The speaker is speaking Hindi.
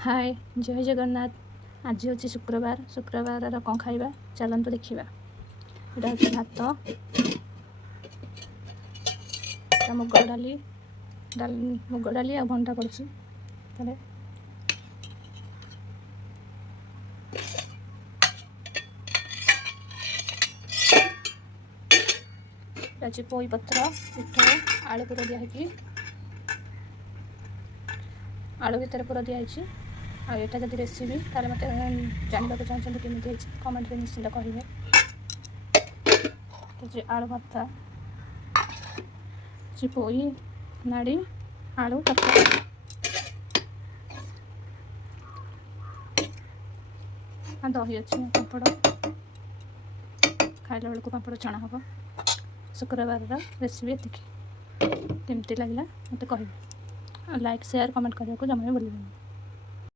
हाय जय जगन्नाथ। आज हूँ शुक्रवार शुक्रवार कौन खाइबा चलतु देखा। यहाँ भात मुग डाली मुग डाली आ भंटा पड़ी पोई पत्र पिठ आलू पूरा दिखाई आलू भितर पूरा दिखाई आटा जब रेसिपी ताले मत जानवा चाहते केमी कमेंट में निश्चिंत करेंगे। आलू भर्ता पोई नाड़ी आलू तरकारी दही अच्छी पापड़ खाइला बेलू पापड़ छणा हम। शुक्रवार रेसिपी एतिकी केमती लगे मत कह। लाइक शेयर कमेंट करने को जमा भी भूलिए।